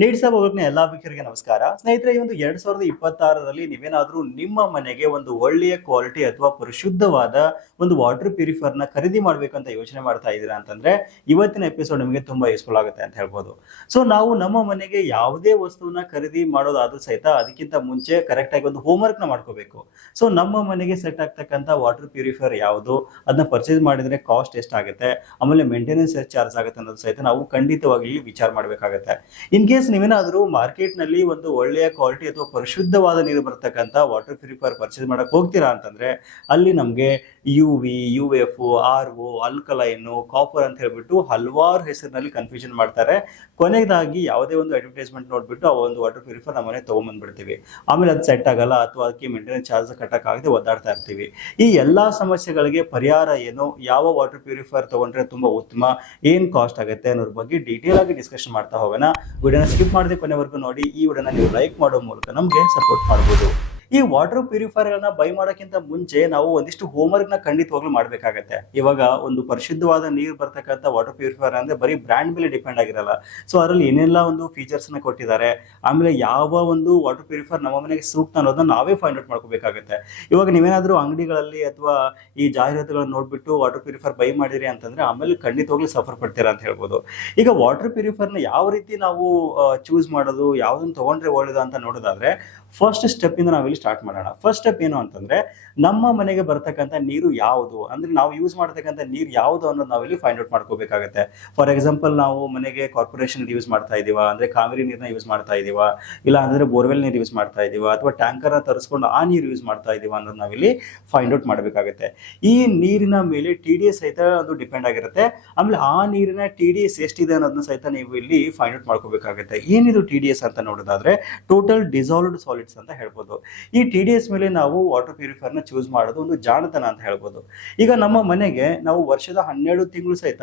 ನೀಡ್ಸ ಹೋಗೋಕ್ನ ಎಲ್ಲಾ ವೀಕ್ಷಕರಿಗೆ ನಮಸ್ಕಾರ. ಸ್ನೇಹಿತರೆ, ಈ ಒಂದು 2026ರಲ್ಲಿ ನೀವೇನಾದ್ರೂ ನಿಮ್ಮ ಮನೆಗೆ ಒಂದು ಒಳ್ಳೆಯ ಕ್ವಾಲಿಟಿ ಅಥವಾ ಪರಿಶುದ್ಧವಾದ ಒಂದು ವಾಟರ್ ಪ್ಯೂರಿಫೈಯರ್‌ನ ಖರೀದಿ ಮಾಡ್ಬೇಕಂತ ಯೋಚನೆ ಮಾಡ್ತಾ ಇದ್ದೀರಾ ಅಂತಂದ್ರೆ, ಇವತ್ತಿನ ಎಪಿಸೋಡ್ ನಿಮಗೆ ತುಂಬಾ ಯೂಸ್‌ಫುಲ್ ಆಗುತ್ತೆ ಅಂತ ಹೇಳ್ಬೋದು. ಸೊ ನಾವು ನಮ್ಮ ಮನೆಗೆ ಯಾವುದೇ ವಸ್ತುವನ್ನ ಖರೀದಿ ಮಾಡೋದಾದ್ರೂ ಸಹಿತ ಅದಕ್ಕಿಂತ ಮುಂಚೆ ಕರೆಕ್ಟ್ ಆಗಿ ಒಂದು ಹೋಮ್ ವರ್ಕ್‌ನ ಮಾಡ್ಕೋಬೇಕು. ಸೊ ನಮ್ಮ ಮನೆಗೆ ಸೆಟ್ ಆಗ್ತಕ್ಕಂತ ವಾಟರ್ ಪ್ಯೂರಿಫೈಯರ್ ಯಾವುದು, ಅದನ್ನ ಪರ್ಚೇಸ್ ಮಾಡಿದ್ರೆ ಕಾಸ್ಟ್ ಎಷ್ಟಾಗುತ್ತೆ, ಆಮೇಲೆ ಮೇಂಟೆನೆನ್ಸ್ ಎಷ್ಟು ಚಾರ್ಜ್ ಆಗುತ್ತೆ ಅನ್ನೋದು ಸಹಿತ ನಾವು ಖಂಡಿತವಾಗಿ ಇಲ್ಲಿ ವಿಚಾರ ಮಾಡಬೇಕಾಗುತ್ತೆ. ಇನ್ ಕೇಸ್ ನೀವೇನಾದ್ರೂ ಮಾರ್ಕೆಟ್ ನಲ್ಲಿ ಒಂದು ಒಳ್ಳೆಯ ಕ್ವಾಲಿಟಿ ಅಥವಾ ಪರಿಶುದ್ಧವಾದ ನೀರು ಬರ್ತಕ್ಕಂಥ ವಾಟರ್ ಪ್ಯೂರಿಫೈಯರ್ ಪರ್ಚೇಸ್ ಮಾಡಕ್ ಹೋಗ್ತೀರಾ ಅಂತಂದ್ರೆ, ಅಲ್ಲಿ ನಮ್ಗೆ UV, UF, RO, alkaline, copper ಅಂತ ಹೇಳ್ಬಿಟ್ಟು ಹಲವಾರು ಹೆಸರಿನಲ್ಲಿ ಕನ್ಫ್ಯೂಷನ್ ಮಾಡ್ತಾರೆ. ಕೊನೆಯದಾಗಿ ಯಾವುದೇ ಒಂದು ಅಡ್ವರ್ಟೈಸ್ಮೆಂಟ್ ನೋಡ್ಬಿಟ್ಟು ಆ ಒಂದು ವಾಟರ್ ಪ್ಯೂರಿಫೈಯರ್ ನಮ್ಮನೆ ತಗೊಂಡ್ಬಂದ್ಬಿಡ್ತೀವಿ. ಆಮೇಲೆ ಅದು ಸೆಟ್ ಆಗಲ್ಲ ಅಥವಾ ಅದಕ್ಕೆ ಮೇಂಟೆನೆನ್ಸ್ ಚಾರ್ಜ್ ಕಟ್ಟಕ್ಕಾಗದೆ ಒದ್ದಾಡ್ತಾ ಇರ್ತೀವಿ. ಈ ಎಲ್ಲಾ ಸಮಸ್ಯೆಗಳಿಗೆ ಪರಿಹಾರ ಏನು, ಯಾವ ವಾಟರ್ ಪ್ಯೂರಿಫೈಯರ್ ತಗೊಂಡ್ರೆ ತುಂಬಾ ಉತ್ತಮ, ಏನ್ ಕಾಸ್ಟ್ ಆಗುತ್ತೆ ಅನ್ನೋದ್ರ ಬಗ್ಗೆ ಡೀಟೇಲ್ ಆಗಿ ಡಿಸ್ಕಷನ್ ಮಾಡ್ತಾ ಹೋಗೋಣ. ವಿಡಿಯೋನ ಸ್ಕಿಪ್ ಮಾಡದೆ ಕೊನೆವರೆಗೂ ನೋಡಿ. ಈ ವಿಡಿಯೋನ ನೀವು ಲೈಕ್ ಮಾಡೋ ಮೂಲಕ ನಮಗೆ ಸಪೋರ್ಟ್ ಮಾಡಬಹುದು. ಈ ವಾಟರ್ ಪ್ಯೂರಿಫೈಯರ್ ಗಳನ್ನ ಬೈ ಮಾಡೋಕ್ಕಿಂತ ಮುಂಚೆ ನಾವು ಒಂದಿಷ್ಟು ಹೋಮ್ವರ್ಕ್ ನ ಖಂಡಿತವಾಗ್ಲೂ ಮಾಡ್ಬೇಕಾಗತ್ತೆ. ಇವಾಗ ಒಂದು ಪರಿಶುದ್ಧವಾದ ನೀರು ಬರ್ತಕ್ಕಂಥ ವಾಟರ್ ಪ್ಯೂರಿಫೈಯರ್ ಅಂದ್ರೆ ಬರೀ ಬ್ರ್ಯಾಂಡ್ ಮೇಲೆ ಡಿಪೆಂಡ್ ಆಗಿರಲ್ಲ. ಸೊ ಅದರಲ್ಲಿ ಏನೆಲ್ಲ ಒಂದು ಫೀಚರ್ಸ್ ನ ಕೊಟ್ಟಿದ್ದಾರೆ, ಆಮೇಲೆ ಯಾವ ಒಂದು ವಾಟರ್ ಪ್ಯೂರಿಫೈಯರ್ ನಮ್ಮ ಮನೆಗೆ ಸೂಕ್ತ ಅನ್ನೋದನ್ನ ನಾವೇ ಫೈಂಡ್ ಔಟ್ ಮಾಡ್ಕೋಬೇಕಾಗತ್ತೆ. ಇವಾಗ ನೀವೇನಾದ್ರೂ ಅಂಗಡಿಗಳಲ್ಲಿ ಅಥವಾ ಈ ಜಾಹೀರಾತುಗಳನ್ನ ನೋಡ್ಬಿಟ್ಟು ವಾಟರ್ ಪ್ಯೂರಿಫೈಯರ್ ಬೈ ಮಾಡಿರಿ ಅಂತಂದ್ರೆ ಆಮೇಲೆ ಖಂಡಿತವಾಗ್ಲೂ ಸಫರ್ ಪಡ್ತೀರಾ ಅಂತ ಹೇಳ್ಬೋದು. ಈಗ ವಾಟರ್ ಪ್ಯೂರಿಫೈಯರ್ ನ ಯಾವ ರೀತಿ ನಾವು ಚೂಸ್ ಮಾಡೋದು, ಯಾವ್ದನ್ನ ತಗೊಂಡ್ರೆ ಒಳ್ಳೇದು ಅಂತ ನೋಡೋದಾದ್ರೆ, ಫಸ್ಟ್ ಸ್ಟೆಪ್ ಇಂದ ನಾವಿಲ್ಲಿ ಸ್ಟಾರ್ಟ್ ಮಾಡೋಣ. ಫಸ್ಟ್ ಸ್ಟೆಪ್ ಏನು ಅಂತಂದ್ರೆ, ನಮ್ಮ ಮನೆಗೆ ಬರ್ತಕ್ಕಂಥ ನೀರು ಯಾವುದು, ಅಂದ್ರೆ ನಾವು ಯೂಸ್ ಮಾಡತಕ್ಕಂಥ ನೀರು ಯಾವುದು ಅನ್ನೋದು ನಾವಿಲ್ಲಿ ಫೈಂಡ್ ಔಟ್ ಮಾಡ್ಕೋಬೇಕಾಗತ್ತೆ. ಫಾರ್ ಎಕ್ಸಾಂಪಲ್, ನಾವು ಮನೆಗೆ ಕಾರ್ಪೊರೇಷನ್ ಯೂಸ್ ಮಾಡ್ತಾ ಇದೀವಾ ಅಂದ್ರೆ ಕಾವೇರಿ ನೀರನ್ನ ಯೂಸ್ ಮಾಡ್ತಾ ಇದೀವಾ, ಇಲ್ಲ ಅಂದ್ರೆ ಬೋರ್ವೆಲ್ ನೀರು ಯೂಸ್ ಮಾಡ್ತಾ ಇದೀವಾ, ಅಥವಾ ಟ್ಯಾಂಕರ್ ತರಿಸ್ಕೊಂಡು ಆ ನೀರು ಯೂಸ್ ಮಾಡ್ತಾ ಇದೀವಾ ಅನ್ನೋದು ನಾವಿಲ್ಲಿ ಫೈಂಡ್ ಔಟ್ ಮಾಡಬೇಕಾಗುತ್ತೆ. ಈ ನೀರಿನ ಮೇಲೆ TDS ಸಹಿತ ಅದು ಡಿಪೆಂಡ್ ಆಗಿರುತ್ತೆ. ಆಮೇಲೆ ಆ ನೀರಿನ TDS ಎಷ್ಟಿದೆ ಅನ್ನೋದನ್ನ ಸಹಿತ ನೀವು ಇಲ್ಲಿ ಫೈಂಡ್ ಔಟ್ ಮಾಡ್ಕೋಬೇಕಾಗುತ್ತೆ. ಏನಿದು TDS ಅಂತ ನೋಡೋದಾದ್ರೆ, ಟೋಟಲ್ ಡಿಸಾಲ್ವ್ಡ್ ಸಾಲಿಡ್ಸ್ ಅಂತ ಹೇಳ್ಬೋದು. ಈ TDS ಮೇಲೆ ನಾವು ವಾಟರ್ ಪ್ಯೂರಿಫೈಯರ್ ನ ಚೂಸ್ ಮಾಡೋದು ಒಂದು ಜಾಣತನ ಅಂತ ಹೇಳ್ಬೋದು. ಈಗ ನಮ್ಮ ಮನೆಗೆ ನಾವು ವರ್ಷದ 12 ತಿಂಗಳು ಸಹಿತ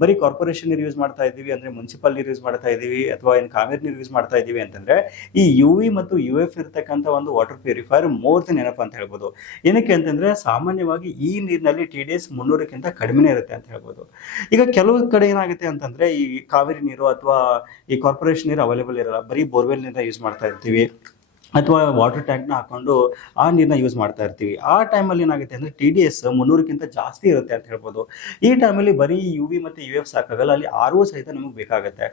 ಬರೀ ಕಾರ್ಪೊರೇಷನ್ ನೀರು ಯೂಸ್ ಮಾಡ್ತಾ ಇದೀವಿ ಅಂದ್ರೆ, ಮುನ್ಸಿಪಲ್ ನೀರು ಯೂಸ್ ಮಾಡ್ತಾ ಇದೀವಿ ಅಥವಾ ಏನು ಕಾವೇರಿ ನೀರು ಯೂಸ್ ಮಾಡ್ತಾ ಇದೀವಿ ಅಂತಂದ್ರೆ, ಈ UV ಮತ್ತು UF ಇರತಕ್ಕಂಥ ಒಂದು water purifier more than enough ಅಂತ ಹೇಳ್ಬೋದು. ಏನಕ್ಕೆ ಅಂತಂದ್ರೆ, ಸಾಮಾನ್ಯವಾಗಿ ಈ ನೀರಿನಲ್ಲಿ TDS 300ಕ್ಕಿಂತ ಕಡಿಮೆನೇ ಇರುತ್ತೆ ಅಂತ ಹೇಳ್ಬೋದು. ಈಗ ಕೆಲವು ಕಡೆ ಏನಾಗುತ್ತೆ ಅಂತಂದ್ರೆ, ಈ ಕಾವೇರಿ ನೀರು ಅಥವಾ ಈ ಕಾರ್ಪೊರೇಷನ್ ನೀರು ಅವೈಲೇಬಲ್ ಇರಲ್ಲ, ಬರೀ ಬೋರ್ವೆಲ್ ನೀರನ್ನ ಯೂಸ್ ಮಾಡ್ತಾ ಇರ್ತೀವಿ ಅಥವಾ ವಾಟರ್ ಟ್ಯಾಂಕ್ನ ಹಾಕೊಂಡು ಆ ನೀರನ್ನ ಯೂಸ್ ಮಾಡ್ತಾ ಇರ್ತೀವಿ. ಆ ಟೈಮಲ್ಲಿ ಏನಾಗುತ್ತೆ ಅಂದರೆ TDS 300ಕ್ಕಿಂತ ಜಾಸ್ತಿ ಇರುತ್ತೆ ಅಂತ ಹೇಳ್ಬೋದು. ಈ ಟೈಮಲ್ಲಿ ಬರೀ UV ಮತ್ತು UF ಸಾಕಾಗಲ್ಲ, ಅಲ್ಲಿ RO ಸಹಿತ ನಮಗೆ ಬೇಕಾಗುತ್ತೆ.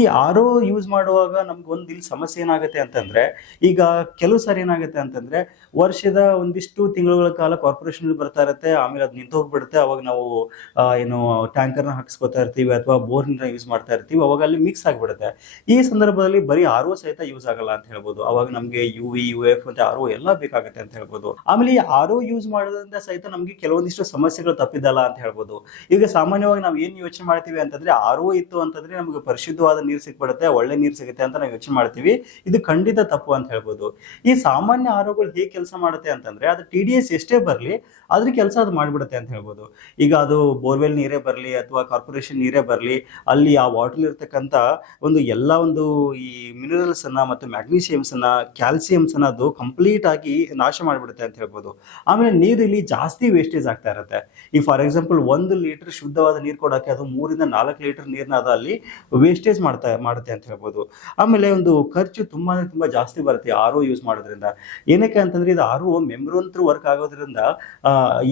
ಈ RO ಯೂಸ್ ಮಾಡುವಾಗ ನಮ್ಗೆ ಒಂದು ಇಲ್ಲಿ ಸಮಸ್ಯೆ ಏನಾಗುತ್ತೆ ಅಂತಂದರೆ, ಈಗ ಕೆಲವು ಸಾರಿ ಏನಾಗುತ್ತೆ ಅಂತಂದರೆ, ವರ್ಷದ ಒಂದಿಷ್ಟು ತಿಂಗಳುಗಳ ಕಾಲ ಕಾರ್ಪೊರೇಷನ್ ಬರ್ತಾ ಇರುತ್ತೆ, ಆಮೇಲೆ ಅದು ನಿಂತು ಹೋಗ್ಬಿಡುತ್ತೆ. ಅವಾಗ ನಾವು ಏನು ಟ್ಯಾಂಕರ್ನ ಹಾಕಿಸ್ಕೊತಾ ಇರ್ತೀವಿ ಅಥವಾ ಬೋರ್ ನೀರನ್ನ ಯೂಸ್ ಮಾಡ್ತಾ ಇರ್ತೀವಿ, ಅವಾಗ ಅಲ್ಲಿ ಮಿಕ್ಸ್ ಆಗಿಬಿಡುತ್ತೆ. ಈ ಸಂದರ್ಭದಲ್ಲಿ ಬರೀ RO ಸಹಿತ ಯೂಸ್ ಆಗಲ್ಲ ಅಂತ ಹೇಳ್ಬೋದು. ಅವಾಗ ನಮಗೆ UV, UF ಮತ್ತೆ RO ಎಲ್ಲ ಬೇಕಾಗುತ್ತೆ ಅಂತ ಹೇಳ್ಬೋದು. ಆಮೇಲೆ ಈ RO ಯೂಸ್ ಮಾಡೋದ್ರಿಂದ ಸಹಿತ ನಮಗೆ ಕೆಲವೊಂದಿಷ್ಟು ಸಮಸ್ಯೆಗಳು ತಪ್ಪಿದಲ್ಲ ಅಂತ ಹೇಳ್ಬೋದು. ಈಗ ಸಾಮಾನ್ಯವಾಗಿ ನಾವು ಏನ್ ಯೋಚನೆ ಮಾಡ್ತೀವಿ ಅಂತಂದ್ರೆ, RO ಇತ್ತು ಅಂತಂದ್ರೆ ನಮಗೆ ಪರಿಶುದ್ಧವಾದ ನೀರು ಸಿಕ್ಬಿಡುತ್ತೆ, ಒಳ್ಳೆ ನೀರು ಸಿಗುತ್ತೆ ಅಂತ ನಾವು ಯೋಚನೆ ಮಾಡ್ತೀವಿ. ಇದು ಖಂಡಿತ ತಪ್ಪು ಅಂತ ಹೇಳ್ಬೋದು. ಈ ಸಾಮಾನ್ಯ ROಗಳು ಹೇಗೆ ಕೆಲಸ ಮಾಡುತ್ತೆ ಅಂತಂದ್ರೆ, ಅದು TDS ಎಷ್ಟೇ ಬರಲಿ ಅದ್ರ ಕೆಲಸ ಅದು ಮಾಡಿಬಿಡುತ್ತೆ ಅಂತ ಹೇಳ್ಬೋದು. ಈಗ ಅದು ಬೋರ್ವೆಲ್ ನೀರೇ ಬರಲಿ ಅಥವಾ ಕಾರ್ಪೊರೇಷನ್ ನೀರೇ ಬರಲಿ, ಅಲ್ಲಿ ಆ ವಾಟರ್ ಇರ್ತಕ್ಕಂಥ ಒಂದು ಎಲ್ಲ ಒಂದು ಈ ಮಿನರಲ್ಸ್ ಅನ್ನ ಮತ್ತು ಮ್ಯಾಗ್ನೀಷಿಯಮ್ಸ್ ಅನ್ನ, ಕ್ಯಾಲ್ಸಿಯಮ್ಸ್ ಅನ್ನೋದು ಕಂಪ್ಲೀಟ್ ಆಗಿ ನಾಶ ಮಾಡಿಬಿಡುತ್ತೆ ಅಂತ ಹೇಳ್ಬೋದು. ಆಮೇಲೆ ನೀರು ಇಲ್ಲಿ ಜಾಸ್ತಿ ವೇಸ್ಟೇಜ್ ಆಗ್ತಾ ಇರುತ್ತೆ. ಈ ಫಾರ್ ಎಕ್ಸಾಂಪಲ್ 1 ಲೀಟರ್ ಶುದ್ಧವಾದ ನೀರು ಕೊಡೋಕೆ ಅದು 3 ರಿಂದ 4 ಲೀಟರ್ ನೀರನ್ನ ಅದು ಅಲ್ಲಿ ವೇಸ್ಟೇಜ್ ಮಾಡುತ್ತೆ ಅಂತ ಹೇಳ್ಬೋದು. ಆಮೇಲೆ ಒಂದು ಖರ್ಚು ತುಂಬಾ ಜಾಸ್ತಿ ಬರುತ್ತೆ RO ಯೂಸ್ ಮಾಡೋದ್ರಿಂದ. ಏನಕ್ಕೆ ಅಂತಂದ್ರೆ, ಇದು RO ಮೆಂಬ್ರೇನ್ ಥ್ರೂ ವರ್ಕ್ ಆಗೋದ್ರಿಂದ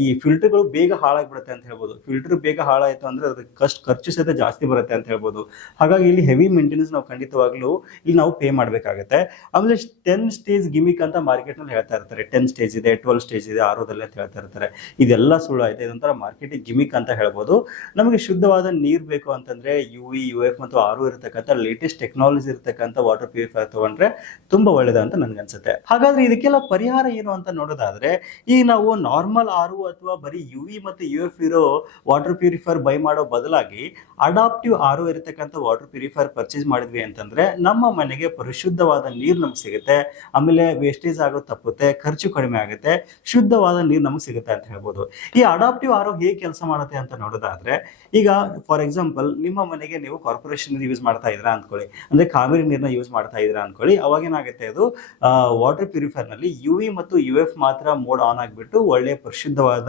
ಈ ಫಿಲ್ಟರ್ಗಳು ಬೇಗ ಹಾಳಾಗ್ಬಿಡುತ್ತೆ ಅಂತ ಹೇಳ್ಬೋದು. ಫಿಲ್ಟರ್ ಬೇಗ ಹಾಳಾಯ್ತು ಅಂದ್ರೆ ಅದ್ರ ಖರ್ಚು ಸಹಿತ ಜಾಸ್ತಿ ಬರುತ್ತೆ ಅಂತ ಹೇಳ್ಬೋದು. ಹಾಗಾಗಿ ಇಲ್ಲಿ ಹೆವಿ ಮೇಂಟೆನೆನ್ಸ್ ನಾವು ಖಂಡಿತವಾಗ್ಲೂ ಇಲ್ಲಿ ನಾವು ಪೇ ಮಾಡಬೇಕಾಗುತ್ತೆ. ಆಮೇಲೆ 10 ಸ್ಟೇಜ್ ಗಿಮಿಕ್ ಅಂತ ಮಾರ್ಕೆಟ್ ನಲ್ಲಿ ಹೇಳ್ತಾ ಇರ್ತಾರೆ. 10 ಸ್ಟೇಜ್ ಇದೆ, 12 ಸ್ಟೇಜ್ ಇದೆ ROದಲ್ಲಿ ಅಂತ ಹೇಳ್ತಾ ಇರ್ತಾರೆ. ಇದೆಲ್ಲ ಸುಳ್ಳು ಆಯ್ತು. ಇದೊಂಥರ ಮಾರ್ಕೆಟಿಂಗ್ ಗಿಮಿಕ್ ಅಂತ ಹೇಳ್ಬೋದು. ನಮಗೆ ಶುದ್ಧವಾದ ನೀರು ಬೇಕು ಅಂತಂದ್ರೆ UV, UF ಮತ್ತು RO ಇರತಕ್ಕಂಥ ಲೇಟೆಸ್ಟ್ ಟೆಕ್ನಾಲಜಿ ಇರತಕ್ಕಂಥ ವಾಟರ್ ಪ್ಯೂರಿಫೈಯರ್ ತಗೊಂಡ್ರೆ ತುಂಬಾ ಒಳ್ಳೇದು ಅಂತ ನನ್ಗನ್ಸುತ್ತೆ. ಹಾಗಾದ್ರೆ ಇದಕ್ಕೆಲ್ಲ ಪರಿಹಾರ ಏನು ಅಂತ ನೋಡೋದಾದ್ರೆ, ಈ ನಾವು ನಾರ್ಮಲ್ RO ಅಥವಾ ಬರೀ UV ಮತ್ತು UF ಇರೋ ವಾಟರ್ ಪ್ಯೂರಿಫೈಯರ್ ಬೈ ಮಾಡೋ ಬದಲಾಗಿ ಅಡಾಪ್ಟಿವ್ RO ಇರತಕ್ಕಂಥ ವಾಟರ್ ಪ್ಯೂರಿಫೈಯರ್ ಪರ್ಚೇಸ್ ಮಾಡಿದ್ವಿ ಅಂತಂದ್ರೆ, ನಮ್ಮ ಮನೆಗೆ ಪರಿಶುದ್ಧವಾದ ನೀರು ನಮ್ಗೆ ಸಿಗುತ್ತೆ. ಆಮೇಲೆ ವೇಸ್ಟೇಜ್ ಆಗೋದು ತಪ್ಪುತ್ತೆ, ಖರ್ಚು ಕಡಿಮೆ ಆಗುತ್ತೆ, ಶುದ್ಧವಾದ ನೀರು ನಮಗೆ ಸಿಗುತ್ತೆ ಅಂತ ಹೇಳ್ಬೋದು. ಈ ಅಡಾಪ್ಟಿವ್ ಆರೋ ಹೇಗೆ ಕೆಲಸ ಮಾಡುತ್ತೆ ಅಂತ ನೋಡೋದಾದ್ರೆ, ಈಗ ಫಾರ್ ಎಕ್ಸಾಂಪಲ್ ನಿಮ್ಮ ಮನೆಗೆ ನೀವು ಕಾರ್ಪೊರೇಷನ್ ನೀರು ಯೂಸ್ ಮಾಡ್ತಾ ಇದ್ದೀರಾ ಅಂದ್ಕೊಳ್ಳಿ, ಅಂದ್ರೆ ಕಾವೇರಿ ನೀರನ್ನ ಯೂಸ್ ಮಾಡ್ತಾ ಇದ್ದೀರಾ ಅಂದ್ಕೊಳ್ಳಿ. ಅವಾಗ ಏನಾಗುತ್ತೆ, ಅದು ವಾಟರ್ ಪ್ಯೂರಿಫೈರ್ ನಲ್ಲಿ UV ಮತ್ತು UF ಮಾತ್ರ ಮೋಡ್ ಆನ್ ಆಗಿಬಿಟ್ಟು ಒಳ್ಳೆ ಪರಿಶುದ್ಧವಾದ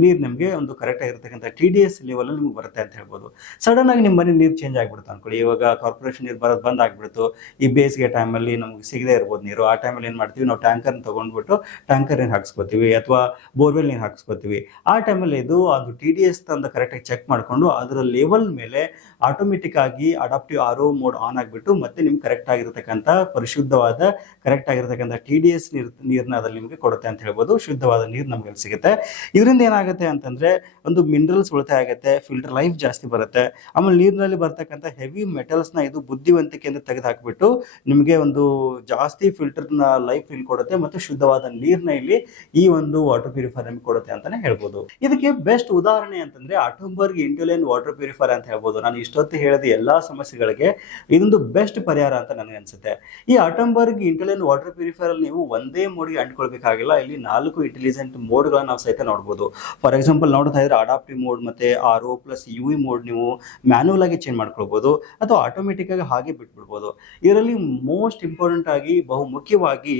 ನೀರು ನಿಮಗೆ ಒಂದು ಕರೆಕ್ಟ್ ಆಗಿರ್ತಕ್ಕಂಥ TDS ಲೆವೆಲ್ ಅಲ್ಲಿ ನಿಮ್ಗೆ ಬರುತ್ತೆ ಅಂತ ಹೇಳ್ಬೋದು. ಸಡನ್ ಆಗಿ ನಿಮ್ಮ ಮನೆ ನೀರು ಚೇಂಜ್ ಆಗ್ಬಿಡುತ್ತೆ ಅನ್ಕೊಳ್ಳಿ. ಇವಾಗ ಕಾರ್ಪೊರೇಷನ್ ನೀರು ಬರೋದು ಬಂದ್ ಆಗ್ಬಿಡ್ತು, ಈ ಬೇಸಿಗೆ ಟೈಮಲ್ಲಿ ನಮ್ಗೆ ಸಿಗದೇ ಇರ್ಬೋದು ನೀರು. ಆ ಟೈಮಲ್ಲಿ ಏನ್ ಮಾಡ್ತೀವಿ, ನಾವು ಟ್ಯಾಂಕರ್ ತಗೊಂಡ್ಬಿಟ್ಟು ಟ್ಯಾಂಕರ್ ನೀರು ಹಾಕ್ಸ್ಕೊತೀವಿ ಅಥವಾ ಬೋರ್ವೆಲ್ ನೀರು ಹಾಕ್ಸ್ಕೊತೀವಿ. ಆ ಟೈಮಲ್ಲಿ ಇದು ಅದು TDS ಅಂತ ಕರೆಕ್ಟಾಗಿ ಚೆಕ್ ಮಾಡ್ಕೊಂಡು ಅದರ ಲೆವೆಲ್ ಮೇಲೆ ಆಟೋಮೆಟಿಕ್ ಆಗಿ ಅಡಾಪ್ಟಿವ್ RO ಮೋಡ್ ಆನ್ ಆಗಿಬಿಟ್ಟು ಮತ್ತೆ ನಿಮ್ಗೆ ಕರೆಕ್ಟ್ ಆಗಿರತಕ್ಕಂಥ ಪರಿಶುದ್ಧವಾದ ಕರೆಕ್ಟ್ ಆಗಿರತಕ್ಕಂಥ TDS ನೀರನ್ನ ಅದ್ರಲ್ಲಿ ನಿಮಗೆ ಕೊಡುತ್ತೆ ಅಂತ ಹೇಳ್ಬೋದು. ಶುದ್ಧವಾದ ನೀರು ನಮ್ಗೆ ಸಿಗುತ್ತೆ. ಇದರಿಂದ ಏನಾಗುತ್ತೆ ಅಂತಂದ್ರೆ ಒಂದು ಮಿನರಲ್ಸ್ ಉಳಿತಾಯ ಆಗುತ್ತೆ, ಫಿಲ್ಟರ್ ಲೈಫ್ ಜಾಸ್ತಿ ಬರುತ್ತೆ. ಆಮೇಲೆ ನೀರಿನಲ್ಲಿ ಬರ್ತಕ್ಕಂಥ ಹೆವಿ ಮೆಟಲ್ಸ್ ನ ಇದು ಬುದ್ಧಿವಂತಿಕೆಯಿಂದ ತೆಗೆದು ಹಾಕಿಬಿಟ್ಟು ನಿಮಗೆ ಒಂದು ಜಾಸ್ತಿ ಫಿಲ್ಟರ್ ನ ಲೈಫ್ ಇಲ್ಲಿ ಕೊಡುತ್ತೆ ಮತ್ತು ಶುದ್ಧವಾದ ನೀರ್ನ ಇಲ್ಲಿ ಈ ಒಂದು ವಾಟರ್ ಪ್ಯೂರಿಫೈರ್ ನಮಗೆ ಕೊಡುತ್ತೆ ಅಂತಾನೆ ಹೇಳ್ಬೋದು. ಇದಕ್ಕೆ ಬೆಸ್ಟ್ ಉದಾಹರಣೆ ಅಂತಂದ್ರೆ ಅಟೋಂಬರ್ಗ್ ಇಂಟೆಲಿಯಂಟ್ ವಾಟರ್ ಪ್ಯೂರಿಫೈರ್ ಅಂತ ಹೇಳ್ಬೋದು. ನಾನು ಇಷ್ಟೊತ್ತು ಹೇಳಿದ ಎಲ್ಲಾ ಸಮಸ್ಯೆಗಳಿಗೆ ಇದೊಂದು ಬೆಸ್ಟ್ ಪರಿಹಾರ ಅಂತ ನನಗೆ ಅನ್ಸುತ್ತೆ. ಈ ಅಟೋಂಬರ್ಗ್ ಇಂಟೆಲಿಯಂಟ್ ವಾಟರ್ ಪ್ಯೂರಿಫೈರ್ ಅಲ್ಲಿ ನೀವು ಒಂದೇ ಮೋಡ್ಗೆ ಅಂಟ್ಕೊಳ್ಬೇಕಾಗಿಲ್ಲ, ಇಲ್ಲಿ 4 ಇಂಟೆಲಿಜೆಂಟ್ ಮೋಡ್ಗಳನ್ನ ನಾವು ಸಹಿತ ನೋಡಬಹುದು. ಫಾರ್ ಎಕ್ಸಾಂಪಲ್ ನೋಡ್ತಾ ಇದ್ರೆ ಅಡಾಪ್ಟಿವ್ ಮೋಡ್ ಮತ್ತೆ RO ಪ್ಲಸ್ UV ಮೋಡ್ ನೀವು ಮ್ಯಾನ್ಯುವಲ್ ಆಗಿ ಚೇಂಜ್ ಮಾಡ್ಕೊಳ್ಬಹುದು ಅಥವಾ ಆಟೋಮೆಟಿಕ್ ಆಗಿ ಹಾಗೆ ಬಿಟ್ಬಿಡ್ಬೋದು. ಇದರಲ್ಲಿ ಮೋಸ್ಟ್ ಇಂಪಾರ್ಟೆಂಟ್ ಆಗಿ ಬಹು ಮುಖ್ಯವಾಗಿ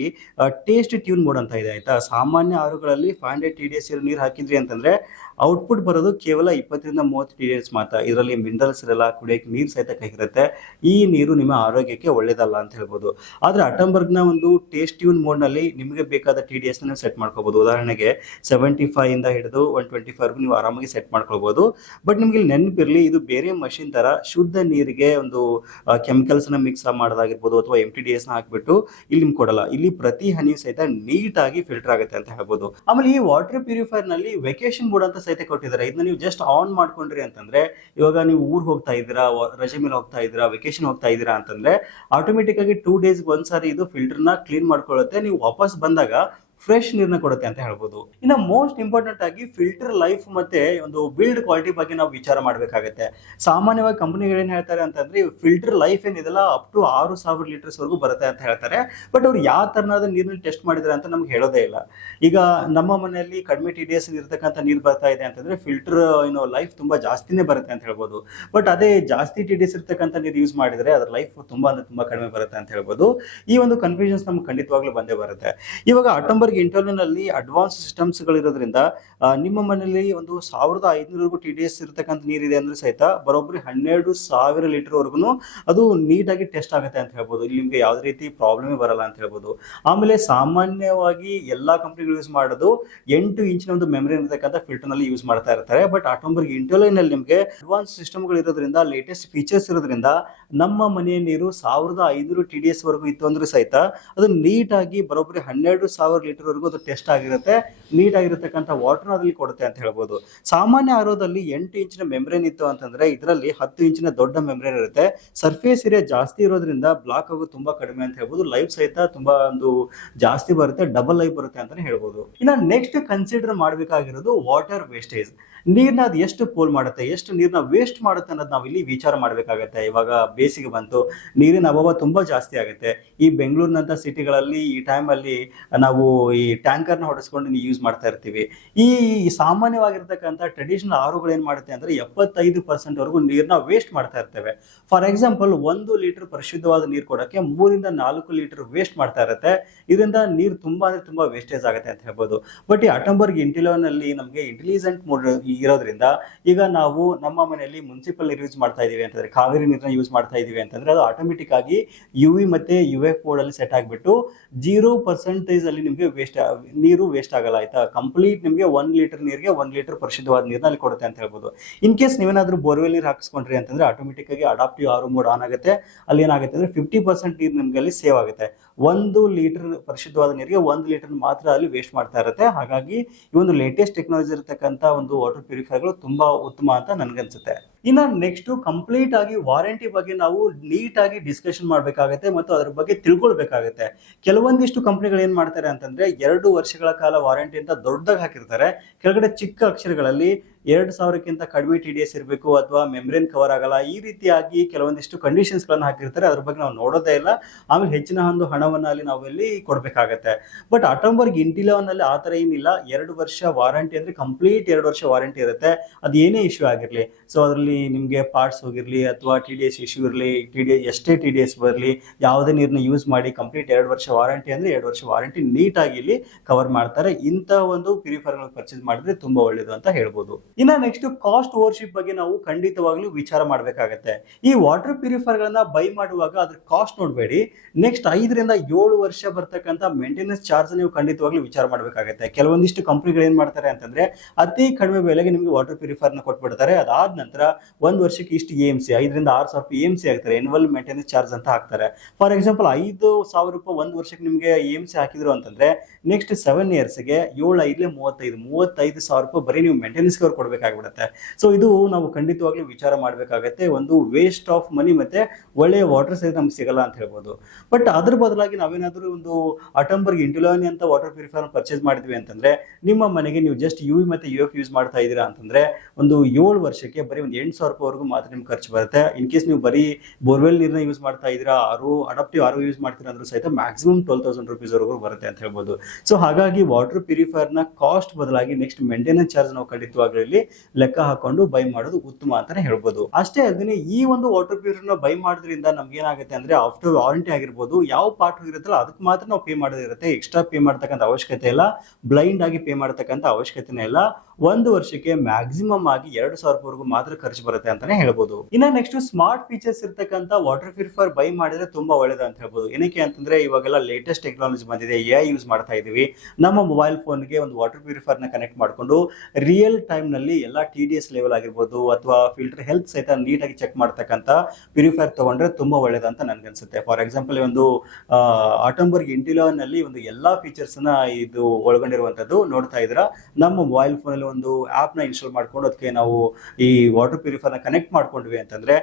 ಟೇಸ್ಟ್ ಟ್ಯೂನ್ ಮೋಡ್ ಅಂತ ಇದೆ ಆಯ್ತಾ. ಸಾಮಾನ್ಯ ಆರುಗಳಲ್ಲಿ 500 TDS ನೀರು ಹಾಕಿದ್ರಿ ಅಂತಂದ್ರೆ ಔಟ್ಪುಟ್ ಬರೋದು ಕೇವಲ 20 ರಿಂದ 30 TDS ಮಾತ್ರ. ಇದರಲ್ಲಿ ಮಿನರಲ್ಸ್ ಇರಲ್ಲ, ಕುಡಿಯಕ್ಕೆ ನೀರು ಸಹಿತ ಕೈಗಿರುತ್ತೆ. ಈ ನೀರು ನಿಮ್ಮ ಆರೋಗ್ಯಕ್ಕೆ ಒಳ್ಳೇದಲ್ಲ ಅಂತ ಹೇಳ್ಬೋದು. ಆದ್ರೆ ಅಟೋಂಬರ್ಗ್ ನ ಒಂದು ಟೇಸ್ಟ್ ಟ್ಯೂನ್ ಮೋಡ್ ನಲ್ಲಿ ನಿಮಗೆ ಬೇಕಾದ TDS ನ ಸೆಟ್ ಮಾಡ್ಕೋಬಹುದು. ಉದಾಹರಣೆಗೆ 75 ಇಂದ ಹಿಡಿದು 125 ನೀವು ಆರಾಮಾಗಿ ಸೆಟ್ ಮಾಡ್ಕೊಳ್ಬಹುದು. ಬಟ್ ನಿಮ್ಗೆ ಇಲ್ಲಿ ನೆನಪಿರ್ಲಿ, ಇದು ಬೇರೆ ಮಷಿನ್ ತರ ಶುದ್ಧ ನೀರಿಗೆ ಒಂದು ಕೆಮಿಕಲ್ಸ್ ನ ಮಿಕ್ಸ್ ಮಾಡೋದಾಗಿರ್ಬೋದು ಅಥವಾ MTDS ನ ಹಾಕ್ಬಿಟ್ಟು ಇಲ್ಲಿ ನಿಮ್ಗೆ ಕೊಡಲ್ಲ. ಇಲ್ಲಿ ಪ್ರತಿ ಹನಿ ಸಹಿತ ನೀಟ್ ಆಗಿ ಫಿಲ್ಟರ್ ಆಗುತ್ತೆ ಅಂತ ಹೇಳ್ಬೋದು. ಆಮೇಲೆ ಈ ವಾಟರ್ ಪ್ಯೂರಿಫೈರ್ ನಲ್ಲಿ ವೆಕೇಶನ್ ಮೋಡ್ ಅಂತ ಸಹಿತ ಕೊಟ್ಟಿದ್ದಾರೆ. ಇದನ್ನ ನೀವು ಜಸ್ಟ್ ಆನ್ ಮಾಡ್ಕೊಂಡ್ರಿ ಅಂತಂದ್ರೆ, ಇವಾಗ ನೀವು ಊರ್ ಹೋಗ್ತಾ ಇದ್ದೀರಾ, ರಜೆ ಮೇಲೆ ಹೋಗ್ತಾ ಇದ್ದೀರಾ, ವೆಕೇಶನ್ ಹೋಗ್ತಾ ಇದ್ದೀರಾ ಅಂತಂದ್ರೆ ಆಟೋಮೆಟಿಕ್ ಆಗಿ 2 ಡೇಸ್ ಒಂದ್ಸಾರಿ ಇದು ಫಿಲ್ಟರ್ ನ ಕ್ಲೀನ್ ಮಾಡ್ಕೊಳ್ಳುತ್ತೆ. ನೀವು ವಾಪಸ್ ಬಂದಾಗ ಫ್ರೆಶ್ ನೀರನ್ನ ಕೊಡುತ್ತೆ ಅಂತ ಹೇಳ್ಬೋದು. ಇನ್ನು ಮೋಸ್ಟ್ ಇಂಪಾರ್ಟೆಂಟ್ ಆಗಿ ಫಿಲ್ಟರ್ ಲೈಫ್ ಮತ್ತೆ ಒಂದು ಬಿಲ್ಡ್ ಕ್ವಾಲಿಟಿ ಬಗ್ಗೆ ನಾವು ವಿಚಾರ ಮಾಡಬೇಕಾಗುತ್ತೆ. ಸಾಮಾನ್ಯವಾಗಿ ಕಂಪನಿಗಳು ಏನ್ ಹೇಳ್ತಾರೆ ಅಂತಂದ್ರೆ ಫಿಲ್ಟರ್ ಲೈಫ್ ಏನಿದೆಲ್ಲ ಅಪ್ ಟು 6000 ಲೀಟರ್ಸ್ ವರೆಗೂ ಬರುತ್ತೆ ಅಂತ ಹೇಳ್ತಾರೆ. ಬಟ್ ಅವ್ರು ಯಾವ ತರನಾದ ನೀರನ್ನ ಟೆಸ್ಟ್ ಮಾಡಿದ್ರೆ ಅಂತ ನಮ್ಗೆ ಹೇಳೋದೇ ಇಲ್ಲ. ಈಗ ನಮ್ಮ ಮನೆಯಲ್ಲಿ ಕಡಿಮೆ TDS ಇರ್ತಕ್ಕಂಥ ನೀರು ಬರ್ತಾ ಇದೆ ಅಂತಂದ್ರೆ ಫಿಲ್ಟರ್ ಲೈಫ್ ತುಂಬಾ ಜಾಸ್ತಿನೇ ಬರುತ್ತೆ ಅಂತ ಹೇಳ್ಬೋದು. ಬಟ್ ಅದೇ ಜಾಸ್ತಿ TDS ಇರ್ತಕ್ಕಂಥ ನೀರು ಯೂಸ್ ಮಾಡಿದ್ರೆ ಅದ್ರ ಲೈಫ್ ತುಂಬಾ ಅಂದ್ರೆ ತುಂಬಾ ಕಡಿಮೆ ಬರುತ್ತೆ ಅಂತ ಹೇಳ್ಬೋದು. ಈ ಒಂದು ಕನ್ಫ್ಯೂಷನ್ಸ್ ನಮ್ಗೆ ಖಂಡಿತವಾಗ್ಲೂ ಬಂದೇ ಬರುತ್ತೆ. ಇವಾಗ ಅಟೋಂಬರ್ಗ್ ಇಂಟರ್ನಲ್ ಅಲ್ಲಿ ಅಡ್ವಾನ್ಸ್ ಸಿಸ್ಟಮ್ಸ್ ಗಳಿರೋದ್ರಿಂದ ನಿಮ್ಮ ಮನೆಯಲ್ಲಿ ಒಂದು 1500 TDS ಇರತಕ್ಕಂಥ ನೀರಿದೆ ಅಂದ್ರೆ ಸಹಿತ ಬರೋಬ್ಬರಿ 12,000 ಲೀಟರ್ ವರೆಗೂ ಅದು ನೀಟಾಗಿ ಟೆಸ್ಟ್ ಆಗುತ್ತೆ ಅಂತ ಹೇಳ್ಬೋದು. ಇಲ್ಲಿ ನಿಮ್ಗೆ ಯಾವುದೇ ರೀತಿ ಪ್ರಾಬ್ಲಮ್ ಬರಲ್ಲ ಅಂತ ಹೇಳ್ಬೋದು. ಆಮೇಲೆ ಸಾಮಾನ್ಯವಾಗಿ ಎಲ್ಲಾ ಕಂಪನಿಗಳು ಯೂಸ್ ಮಾಡೋದು 8 ಇಂಚಿನ ಒಂದು ಮೆಮರಿ ಇರತಕ್ಕಂಥ ಫಿಲ್ಟರ್ ನಲ್ಲಿ ಯೂಸ್ ಮಾಡ್ತಾ ಇರ್ತಾರೆ. ಬಟ್ ಅಟೋಂಬರ್ಗ್ ಇಂಟರ್ಲೈನ್ ಅಲ್ಲಿ ನಿಮ್ಗೆ ಅಡ್ವಾನ್ಸ್ ಸಿಸ್ಟಮ್ ಗಳು ಇರೋದ್ರಿಂದ, ಲೇಟೆಸ್ಟ್ ಫೀಚರ್ಸ್ ಇರೋದ್ರಿಂದ ನಮ್ಮ ಮನೆಯ ನೀರು 1500 TDS ವರೆಗೂ ಇತ್ತು ಅಂದ್ರೆ ಸಹಿತ ಅದು ನೀಟಾಗಿ ಬರೋಬ್ಬರಿ 12,000 ಲೀಟರ್ ವರೆಗೂ ಅದು ಟೆಸ್ಟ್ ಆಗಿರುತ್ತೆ. ನೀಟ್ ಆಗಿರತಕ್ಕಂಥ ವಾಟರ್ ಅದ್ರಲ್ಲಿ ಕೊಡುತ್ತೆ ಅಂತ ಹೇಳ್ಬೋದು. ಸಾಮಾನ್ಯ ಆರೋದಲ್ಲಿ 8 ಇಂಚಿನ ಮೆಮ್ರೇನ್ ಇತ್ತು ಅಂತಂದ್ರೆ ಇದರಲ್ಲಿ 10 ಇಂಚಿನ ದೊಡ್ಡ ಮೆಮ್ರೇನ್ ಇರುತ್ತೆ. ಸರ್ಫೇಸ್ ಏರಿಯಾ ಜಾಸ್ತಿ ಇರೋದ್ರಿಂದ ಬ್ಲಾಕ್ ಆಗೋದು ತುಂಬಾ ಕಡಿಮೆ ಅಂತ ಹೇಳ್ಬೋದು. ಲೈಫ್ ಸಹಿತ ತುಂಬಾ ಒಂದು ಜಾಸ್ತಿ ಬರುತ್ತೆ, ಡಬಲ್ ಲೈಫ್ ಬರುತ್ತೆ ಅಂತಾನೆ ಹೇಳ್ಬೋದು. ಇನ್ನು ನೆಕ್ಸ್ಟ್ ಕನ್ಸಿಡರ್ ಮಾಡಬೇಕಾಗಿರೋದು ವಾಟರ್ ವೇಸ್ಟೇಜ್. ನೀರ್ನ ಅದು ಎಷ್ಟು ಪೋಲ್ ಮಾಡುತ್ತೆ, ಎಷ್ಟು ನೀರ್ನ ವೇಸ್ಟ್ ಮಾಡುತ್ತೆ ಅನ್ನೋದು ನಾವು ಇಲ್ಲಿ ವಿಚಾರ ಮಾಡಬೇಕಾಗತ್ತೆ. ಇವಾಗ ಬೇಸಿಗೆ ಬಂತು, ನೀರಿನ ಅಭಾವ ತುಂಬಾ ಜಾಸ್ತಿ ಆಗುತ್ತೆ. ಈ ಬೆಂಗಳೂರಿನಂತ ಸಿಟಿಗಳಲ್ಲಿ ಈ ಟೈಮ್ ಅಲ್ಲಿ ನಾವು ಈ ಟ್ಯಾಂಕರ್ನ ಹೊಡೆಸ್ಕೊಂಡು ಯೂಸ್ ಮಾಡ್ತಾ ಇರ್ತೀವಿ. ಈ ಸಾಮಾನ್ಯವಾಗಿರ್ತಕ್ಕಂಥ ಟ್ರೆಡಿಷನಲ್ ಆರುಗಳು ಏನ್ ಮಾಡುತ್ತೆ ಅಂದ್ರೆ 75% ವರೆಗೂ ನೀರ್ನ ವೇಸ್ಟ್ ಮಾಡ್ತಾ ಇರ್ತೇವೆ. ಫಾರ್ ಎಕ್ಸಾಂಪಲ್ 1 ಲೀಟರ್ ಪರಿಶುದ್ಧವಾದ ನೀರು ಕೊಡಕ್ಕೆ 3 ರಿಂದ 4 ಲೀಟರ್ ವೇಸ್ಟ್ ಮಾಡ್ತಾ ಇರುತ್ತೆ. ಇದರಿಂದ ನೀರು ತುಂಬಾ ಅಂದ್ರೆ ತುಂಬಾ ವೇಸ್ಟೇಜ್ ಆಗುತ್ತೆ ಅಂತ ಹೇಳ್ಬೋದು. ಬಟ್ ಈ ಅಟೋಂಬರ್ಗ್ ಇಂಟೆಲಿಯಂಟ್ ಅಲ್ಲಿ ನಮಗೆ ಇಂಟೆಲಿಜೆಂಟ್ ಮೋಡ್ ಇರೋದ್ರಿಂದ ಈಗ ನಾವು ನಮ್ಮ ಮನೆಯಲ್ಲಿ ಮುನ್ಸಿಪಲ್ ನೀರು ಯೂಸ್ ಮಾಡ್ತಾ ಇದೀವಿ ಅಂತಂದ್ರೆ, ಕಾವೇರಿ ನೀರನ್ನ ಯೂಸ್ ಮಾಡ್ತಾ ಇದೀವಿ ಅಂತಂದ್ರೆ ಅದು ಆಟೋಮೆಟಿಕ್ ಆಗಿ UV ಮತ್ತೆ UF ಮೋಡ್ ಅಲ್ಲಿ ಸೆಟ್ ಆಗಿಬಿಟ್ಟು 0% ಅಲ್ಲಿ ನಿಮಗೆ ನೀರು ವೇಸ್ಟ್ ಆಗಲ್ಲ ಆಯ್ತಾ. ಕಂಪ್ಲೀಟ್ ನಿಮಗೆ 1 ಲೀಟರ್ ನೀರಿಗೆ 1 ಲೀಟರ್ ಪರಿಶುದ್ಧವಾದ ನೀರನ್ನ ಅಲ್ಲಿ ಕೊಡುತ್ತೆ ಅಂತ ಹೇಳ್ಬೋದು. ಇನ್ ಕೇಸ್ ನೀವೇನಾದ್ರೂ ಬೋರ್ವೆಲ್ ನೀರು ಹಾಕಿಸ್ಕೊಂಡ್ರಿ ಅಂತಂದ್ರೆ ಆಟೋಮೆಟಿಕ್ ಆಗಿ ಅಡಾಪ್ಟಿವ್ RO ಮೋಡ್ ಆನ್ ಆಗುತ್ತೆ. ಅಲ್ಲಿ ಏನಾಗುತ್ತೆ ಅಂದ್ರೆ 50% ನೀರು ನಿಮ್ಗೆ ಅಲ್ಲಿ ಸೇವ್ ಆಗುತ್ತೆ. 1 ಲೀಟರ್ ಪರಿಶುದ್ಧವಾದ ನೀರಿಗೆ 1 ಲೀಟರ್ ಮಾತ್ರ ಅಲ್ಲಿ ವೇಸ್ಟ್ ಮಾಡ್ತಾ ಇರುತ್ತೆ. ಹಾಗಾಗಿ ಈ ಒಂದು ಲೇಟೆಸ್ಟ್ ಟೆಕ್ನಾಲಜಿ ಇರತಕ್ಕಂತ ಒಂದು ವಾಟರ್ ಪ್ಯೂರಿಫೈರ್ಗಳು ತುಂಬಾ ಉತ್ತಮ ಅಂತ ನನ್ಗನ್ಸುತ್ತೆ. ಇನ್ನ ನೆಕ್ಸ್ಟ್ ಕಂಪ್ಲೀಟ್ ಆಗಿ ವಾರಂಟಿ ಬಗ್ಗೆ ನಾವು ನೀಟ್ ಆಗಿ ಡಿಸ್ಕಷನ್ ಮಾಡ್ಬೇಕಾಗತ್ತೆ ಮತ್ತು ಅದ್ರ ಬಗ್ಗೆ ತಿಳ್ಕೊಳ್ಬೇಕಾಗತ್ತೆ. ಕೆಲವೊಂದಿಷ್ಟು ಕಂಪನಿಗಳು ಏನ್ ಮಾಡ್ತಾರೆ ಅಂತಂದ್ರೆ 2 ವರ್ಷಗಳ ಕಾಲ ವಾರಂಟಿ ಅಂತ ದೊಡ್ಡದಾಗಿ ಹಾಕಿರ್ತಾರೆ. ಕೆಳಗಡೆ ಚಿಕ್ಕ ಅಕ್ಷರಗಳಲ್ಲಿ 2,000ಕ್ಕಿಂತ ಕಡಿಮೆ TDS ಇರಬೇಕು ಅಥವಾ ಮೆಮ್ರೇನ್ ಕವರ್ ಆಗಲ್ಲ, ಈ ರೀತಿಯಾಗಿ ಕೆಲವೊಂದಿಷ್ಟು ಕಂಡೀಷನ್ಸ್ ಗಳನ್ನ ಹಾಕಿರ್ತಾರೆ. ಅದ್ರ ಬಗ್ಗೆ ನಾವು ನೋಡೋದೇ ಇಲ್ಲ. ಆಮೇಲೆ ಹೆಚ್ಚಿನ ಒಂದು ಹಣವನ್ನ ಅಲ್ಲಿ ನಾವು ಇಲ್ಲಿ ಕೊಡ್ಬೇಕಾಗತ್ತೆ. ಬಟ್ ಅಟೋಂಬರ್ಗ್ ಇಂಟಿಲಿಯನ್ ಅಲ್ಲಿ ಆ ತರ ಏನಿಲ್ಲ. 2 ವರ್ಷ ವಾರಂಟಿ ಅಂದ್ರೆ ಕಂಪ್ಲೀಟ್ 2 ವರ್ಷ ವಾರಂಟಿ ಇರುತ್ತೆ. ಅದು ಏನೇ ಇಶ್ಯೂ ಆಗಿರ್ಲಿ, ಸೊ ಅದರಲ್ಲಿ ನಿಮ್ಗೆ ಪಾರ್ಟ್ಸ್ ಹೋಗಿರ್ಲಿ ಅಥವಾ TDS ಇಶ್ಯೂ ಇರಲಿ, ಎಷ್ಟೇ TDS ಬರಲಿ, ಯಾವುದೇ ನೀರನ್ನ ಯೂಸ್ ಮಾಡಿ ಕಂಪ್ಲೀಟ್ 2 ವರ್ಷ ವಾರಂಟಿ ಅಂದ್ರೆ 2 ವರ್ಷ ವಾರಂಟಿ ನೀಟ್ ಆಗಿ ಇಲ್ಲಿ ಕವರ್ ಮಾಡ್ತಾರೆ. ಇಂಥ ಒಂದು ಪ್ಯೂರಿಫೈರ್ ಪರ್ಚೇಸ್ ಮಾಡಿದ್ರೆ ತುಂಬಾ ಒಳ್ಳೇದು ಅಂತ ಹೇಳ್ಬೋದು. ಇನ್ನ ನೆಕ್ಸ್ಟ್ ಕಾಸ್ಟ್ ಓವರ್ಶಿಪ್ ಬಗ್ಗೆ ನಾವು ಖಂಡಿತವಾಗ್ಲೂ ವಿಚಾರ ಮಾಡಬೇಕಾಗತ್ತೆ. ಈ ವಾಟರ್ ಪ್ಯೂರಿಫೈರ್ ಗಳನ್ನ ಬೈ ಮಾಡುವಾಗ ಅದ್ರ ಕಾಸ್ಟ್ ನೋಡಬೇಡಿ. ನೆಕ್ಸ್ಟ್ 5ರಿಂದ 7 ವರ್ಷ ಬರ್ತಕ್ಕಂಥ ಮೇಂಟೆನೆನ್ಸ್ ಚಾರ್ಜ್ ನೀವು ಖಂಡಿತವಾಗ್ಲೂ ವಿಚಾರ ಮಾಡಬೇಕಾಗತ್ತೆ. ಕೆಲವೊಂದಿಷ್ಟು ಕಂಪನಿಗಳು ಏನ್ ಮಾಡ್ತಾರೆ ಅಂತಂದ್ರೆ ಅತಿ ಕಡಿಮೆ ಬೆಲೆಗೆ ನಿಮಗೆ ವಾಟರ್ ಪ್ಯೂರಿಫೈರ್ ನ ಕೊಟ್ಬಿಡ್ತಾರೆ. ಅದಾದ ನಂತರ 1 ವರ್ಷಕ್ಕೆ ಇಷ್ಟು AMC, 5ರಿಂದ 6,000 ರೂಪಾಯಿ AMC ಹಾಕ್ತಾರೆ, ಎನ್ಯುವಲ್ ಮೇಂಟೆನೆನ್ಸ್ ಚಾರ್ಜ್ ಅಂತ ಹಾಕ್ತಾರೆ. ಫಾರ್ ಎಕ್ಸಾಂಪಲ್ 5,000 ರೂಪಾಯಿ 1 ವರ್ಷಕ್ಕೆ ನಿಮಗೆ AMC ಹಾಕಿದ್ರು ಅಂತಂದ್ರೆ ನೆಕ್ಸ್ಟ್ 7 ಇಯರ್ಸ್ಗೆ 35,000 ರೂಪಾಯಿ ಬರೀ ನೀವು ಮೇಂಟೆನೆನ್ಸ್ ಕೊಡ್ಬೇಕಾಗ್ಬಿಡುತ್ತೆ. ಸೊ ಇದು ನಾವು ಖಂಡಿತವಾಗ್ಲೂ ವಿಚಾರ ಮಾಡಬೇಕಾಗತ್ತೆ. ಒಂದು ವೇಸ್ಟ್ ಆಫ್ ಮನಿ ಮತ್ತೆ ಒಳ್ಳೆಯ ವಾಟರ್ ಸೈಡ್ ನಮ್ಗೆ ಸಿಗಲ್ಲ ಅಂತ ಹೇಳ್ಬೋದು. ಬಟ್ ಅದ್ರ ಬದಲಾಗಿ ನಾವೇನಾದ್ರೂ ಒಂದು ಅಟೋಂಬರ್ಗ್ ಇಂಟಿಲಿಯನ್ ಅಂತ ವಾಟರ್ ಪ್ಯೂರಿಫೈರ್ ಪರ್ಚೇಸ್ ಮಾಡಿದ್ವಿ ಅಂತಂದ್ರೆ ನಿಮ್ಮ ಮನೆಗೆ ನೀವು ಜಸ್ಟ್ UV ಮತ್ತೆ UF ಯೂಸ್ ಮಾಡ್ತಾ ಇದ್ದೀರಾ ಅಂತಂದ್ರೆ ಒಂದು 7 ವರ್ಷಕ್ಕೆ ಬರೀ ಒಂದು 8,000 ರೂಪಾಯಿವರೆಗೂ ಮಾತ್ರ ನಿಮ್ಗೆ ಖರ್ಚು ಬರುತ್ತೆ. ಇನ್ ಕೇಸ್ ನೀವು ಬರೀ ಬೋರ್ವೆಲ್ ನೀರನ್ನ ಯೂಸ್ ಮಾಡ್ತಾ ಇದ್ದೀರಾ, ಅಡಾಪ್ಟಿವ್ RO ಯೂಸ್ ಮಾಡ್ತೀರಾ ಅಂದ್ರೂ ಸಹಿತ ಮ್ಯಾಕ್ಸಿಮಮ್ 12,000 ರೂಪೀಸ್ ವರೆಗೂ ಬರುತ್ತೆ ಅಂತ ಹೇಳ್ಬೋದು. ಸೊ ಹಾಗಾಗಿ ವಾಟರ್ ಪ್ಯೂರಿಫೈರ್ ನ ಕಾಸ್ಟ್ ಬದಲಾಗಿ ನೆಕ್ಸ್ಟ್ ಮೇಂಟೆನೆನ್ಸ್ ಚಾರ್ಜ್ ನಾವು ಖಂಡಿತವಾಗ್ಲೂ ಇಲ್ಲಿ ಲೆಕ್ಕ ಹಾಕೊಂಡು ಬೈ ಮಾಡೋದು ಉತ್ತಮ ಅಂತಾನೆ ಹೇಳ್ಬೋದು. ಅಷ್ಟೇ ಅಲ್ಲದೆ ಈ ಒಂದು ವಾಟರ್ ಪ್ಯೂರಿಫೈರ್ ನ ಬೈ ಮಾಡೋದ್ರಿಂದ ನಮ್ಗೆ ಏನಾಗುತ್ತೆ ಅಂದ್ರೆ ಆಫ್ಟರ್ ವಾರಂಟಿ ಆಗಿರ್ಬೋದು, ಯಾವ ಪಾರ್ಟ್ ಇರುತ್ತಲ್ಲ ಅದಕ್ಕೆ ಮಾತ್ರ ನಾವು ಪೇ ಮಾಡೋದಿರುತ್ತೆ. ಎಕ್ಸ್ಟ್ರಾ ಪೇ ಮಾಡ್ತಕ್ಕಂಥ ಅವಶ್ಯಕತೆ ಇಲ್ಲ, ಬ್ಲೈಂಡ್ ಆಗಿ ಪೇ ಮಾಡ್ತಕ್ಕಂಥ ಅವಶ್ಯಕತೆನೇ ಇಲ್ಲ. 1 ವರ್ಷಕ್ಕೆ ಮ್ಯಾಕ್ಸಿಮಮ್ ಆಗಿ 2,000 ರೂಪಾಯಿವರೆಗೂ ಮಾತ್ರ ಖರ್ಚು ಬರುತ್ತೆ ಅಂತಾನೆ ಹೇಳ್ಬೋದು. ಇನ್ನ ನೆಕ್ಸ್ಟ್ ಸ್ಮಾರ್ಟ್ ಫೀಚರ್ಸ್ ಇರ್ತಕ್ಕಂಥ ವಾಟರ್ ಪ್ಯೂರಿಫೈರ್ ಬೈ ಮಾಡಿದ್ರೆ ತುಂಬಾ ಒಳ್ಳೇದು ಅಂತ ಹೇಳ್ಬೋದು. ಏನಕ್ಕೆ ಅಂತಂದ್ರೆ ಇವಾಗೆಲ್ಲ ಲೇಟೆಸ್ಟ್ ಟೆಕ್ನಾಲಜಿ ಬಂದಿದೆ, AI ಯೂಸ್ ಮಾಡ್ತಾ ಇದೀವಿ. ನಮ್ಮ ಮೊಬೈಲ್ ಫೋನ್ಗೆ ಒಂದು ವಾಟರ್ ಪ್ಯೂರಿಫೈರ್ ನ ಕನೆಕ್ಟ್ ಮಾಡ್ಕೊಂಡು ರಿಯಲ್ ಟೈಮ್ ನಲ್ಲಿ ಎಲ್ಲ TDS ಲೆವೆಲ್ ಆಗಿರ್ಬೋದು ಅಥವಾ ಫಿಲ್ಟರ್ ಹೆಲ್ತ್ ಸಹಿತ ನೀಟಾಗಿ ಚೆಕ್ ಮಾಡ್ತಕ್ಕಂಥ ಪ್ಯೂರಿಫೈರ್ ತಗೊಂಡ್ರೆ ತುಂಬಾ ಒಳ್ಳೇದು ಅಂತ ನನ್ಗನ್ಸುತ್ತೆ. ಫಾರ್ ಎಕ್ಸಾಂಪಲ್ ಒಂದು ಅಟೋಂಬರ್ಗ್ ಇಂಟಿಲಿಯನ್ ನಲ್ಲಿ ಒಂದು ಎಲ್ಲಾ ಫೀಚರ್ಸ್ ನ ಇದು ಒಳಗೊಂಡಿರುವಂತದ್ದು ನೋಡ್ತಾ ಇದ್ರ. ನಮ್ಮ ಮೊಬೈಲ್ ಫೋನ್ ಅಲ್ಲಿ ಒಂದು ಆಪ್ ನ ಇನ್ಸ್ಟಾಲ್ ಮಾಡ್ಕೊಂಡು ಅದಕ್ಕೆ ನಾವು ಈ ವಾಟರ್ ಪ್ಯೂರಿಫೈರ್ ನ ಕನೆಕ್ಟ್ ಮಾಡ್ಕೊಂಡ್ವಿ ಅಂತಂದ್ರೆ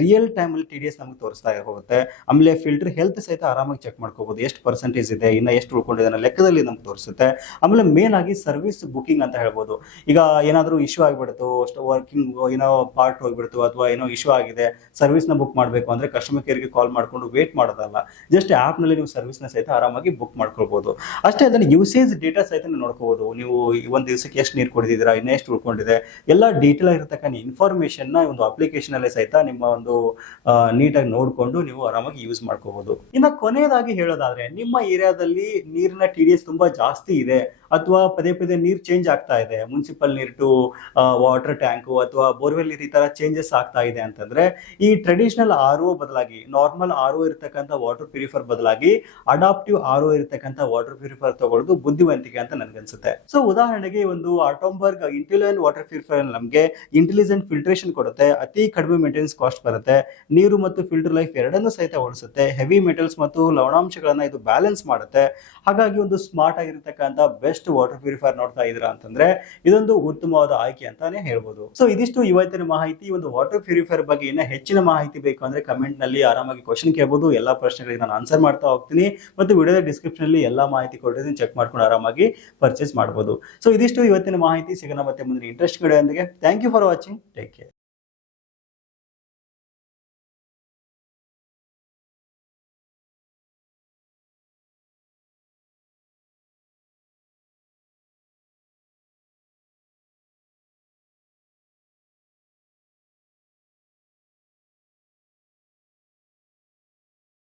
ರಿಯಲ್ ಟೈಮ್ ಅಲ್ಲಿ TDS ನಮಗೆ ತೋರಿಸ್ತಾ ಹೋಗುತ್ತೆ. ಆಮೇಲೆ ಫಿಲ್ಟರ್ ಹೆಲ್ತ್ ಸಹಿತ ಆರಾಮಾಗಿ ಚೆಕ್ ಮಾಡ್ಕೋಬಹುದು, ಎಷ್ಟು ಪರ್ಸೆಂಟೇಜ್ ಇದೆ, ಇನ್ನ ಎಷ್ಟು ಉಳ್ಕೊಂಡಿದೆ ಅನ್ನೋ ಲೆಕ್ಕದಲ್ಲಿ ನಮ್ಗೆ ತೋರಿಸುತ್ತೆ. ಆಮೇಲೆ ಮೇನ್ ಆಗಿ ಸರ್ವಿಸ್ ಬುಕಿಂಗ್ ಅಂತ ಹೇಳ್ಬೋದು. ಈಗ ಏನಾದರೂ ಇಶ್ಯೂ ಆಗಿಬಿಡ್ತು, ವರ್ಕಿಂಗ್ ಏನೋ ಪಾರ್ಟ್ ಹೋಗ್ಬಿಡ್ತು ಅಥವಾ ಏನೋ ಇಶ್ಯೂ ಆಗಿದೆ, ಸರ್ವಿಸ್ ನ ಬುಕ್ ಮಾಡಬೇಕು ಅಂದ್ರೆ ಕಸ್ಟಮರ್ ಕೇರ್ಗೆ ಕಾಲ್ ಮಾಡ್ಕೊಂಡು ವೇಟ್ ಮಾಡೋದಲ್ಲ, ಜಸ್ಟ್ ಆಪ್ ನಲ್ಲಿ ನೀವು ಸರ್ವಿಸ್ ನ ಸಹಿತ ಆರಾಮಾಗಿ ಬುಕ್ ಮಾಡ್ಕೊಳ್ಬಹುದು. ಅಷ್ಟೇ ಅದನ್ನ ಯೂಸೇಜ್ ಡೇಟಾ ಸಹಿತ ನೋಡ್ಕೋಬಹುದು. ನೀವು ಒಂದ್ ದಿವಸಕ್ಕೆ ಎಷ್ಟು ನೀರು ಕೊಡಿದಿರಾ, ಇನ್ನ ಎಷ್ಟು ಉಳ್ಕೊಂಡಿದೆ, ಎಲ್ಲ ಡೀಟೇಲ್ ಆಗಿರ್ತಕ್ಕಂಥ ಇನ್ಫಾರ್ಮೇಶನ್ ನ ಒಂದು ಅಪ್ಲಿಕೇಶನ್ ಅಲ್ಲೇ ಸಹಿತ ನಿಮ್ಮ ಒಂದು ನೀಟಾಗಿ ನೋಡ್ಕೊಂಡು ನೀವು ಆರಾಮಾಗಿ ಯೂಸ್ ಮಾಡ್ಕೋಬಹುದು. ಇನ್ನ ಕೊನೆಯದಾಗಿ ಹೇಳೋದಾದ್ರೆ ನಿಮ್ಮ ಏರಿಯಾದಲ್ಲಿ ನೀರಿನ TDS ತುಂಬಾ ಜಾಸ್ತಿ ಇದೆ ಅಥವಾ ಪದೇ ಪದೇ ನೀರು ಚೇಂಜ್ ಆಗ್ತಾ ಇದೆ, ಮುನ್ಸಿಪಲ್ ನೀರು ಟು ವಾಟರ್ ಟ್ಯಾಂಕ್ ಅಥವಾ ಬೋರ್ವೆಲ್ ನೀರು ಈ ತರ ಚೇಂಜಸ್ ಆಗ್ತಾ ಇದೆ ಅಂತಂದ್ರೆ ಈ ಟ್ರೆಡಿಷನಲ್ RO ಬದಲಾಗಿ, ನಾರ್ಮಲ್ RO ಇರತಕ್ಕಂಥ ವಾಟರ್ ಪ್ಯೂರಿಫೈರ್ ಬದಲಾಗಿ ಅಡಾಪ್ಟಿವ್ RO ಇರತಕ್ಕಂಥ ವಾಟರ್ ಪ್ಯೂರಿಫೈರ್ ತಗೊಳ್ಳೋದು ಬುದ್ಧಿವಂತಿಕೆ ಅಂತ ನನ್ಗನ್ಸುತ್ತೆ. ಸೊ ಉದಾಹರಣೆಗೆ ಒಂದು ಅಟೋಂಬರ್ಗ್ ಇಂಟಿಲಿಯನ್ ವಾಟರ್ ಪ್ಯೂರಿಫೈರ್ ನಮಗೆ ಇಂಟೆಲಿಜೆಂಟ್ ಫಿಲ್ಟ್ರೇಷನ್ ಕೊಡುತ್ತೆ, ಅತಿ ಕಡಿಮೆ ಮೇಂಟೆನೆನ್ಸ್ ಕಾಸ್ಟ್ ಬರುತ್ತೆ, ನೀರು ಮತ್ತು ಫಿಲ್ಟರ್ ಲೈಫ್ ಎರಡನ್ನೂ ಸಹಿತ ಉಳಿಸುತ್ತೆ, ಹೆವಿ ಮೆಟಲ್ಸ್ ಮತ್ತು ಲವಣಾಂಶಗಳನ್ನ ಇದು ಬ್ಯಾಲೆನ್ಸ್ ಮಾಡುತ್ತೆ. ಹಾಗಾಗಿ ಒಂದು ಸ್ಮಾರ್ಟ್ ಆಗಿರತಕ್ಕಂಥ ಬೆಸ್ಟ್ ವಾಟರ್ ಪ್ಯೂರಿಫೈರ್ ನೋಡ್ತಾ ಇದ್ದೀರಾ ಅಂತಂದ್ರೆ ಇದೊಂದು ಉತ್ತಮವಾದ ಆಯ್ಕೆ ಅಂತಾನೆ ಹೇಳ್ಬೋದು. ಸೊ ಇದಿಷ್ಟು ಇವತ್ತಿನ ಮಾಹಿತಿ. ಒಂದು ವಾಟರ್ ಪ್ಯೂರಿಫೈರ್ ಬಗ್ಗೆ ಇನ್ನ ಹೆಚ್ಚಿನ ಮಾಹಿತಿ ಬೇಕು ಅಂದ್ರೆ ಕಮೆಂಟ್ ನಲ್ಲಿ ಆರಾಮಾಗಿ ಕ್ವಶನ್ ಕೇಳಬಹುದು. ಎಲ್ಲಾ ಪ್ರಶ್ನೆಗಳಿಗೆ ನಾನು ಆನ್ಸರ್ ಮಾಡ್ತಾ ಹೋಗ್ತೀನಿ ಮತ್ತು ವಿಡಿಯೋದ ಡಿಸ್ಕ್ರಿಪ್ಷನ್ ಅಲ್ಲಿ ಎಲ್ಲಾ ಮಾಹಿತಿ ಕೊಟ್ಟಿದ್ದೀನಿ, ಚೆಕ್ ಮಾಡ್ಕೊಂಡು ಆರಾಮಾಗಿ ಪರ್ಚೇಸ್ ಮಾಡಬಹುದು. ಸೊ ಇದಿಷ್ಟು ಇವತ್ತಿನ ಮಾಹಿತಿ. ಸಿಗೋಣ ಮತ್ತೆ ಮುಂದಿನ ಇಂಟ್ರೆಸ್ಟ್ ವಿಡಿಯೋದೊಂದಿಗೆ. Thank you for watching. Take care.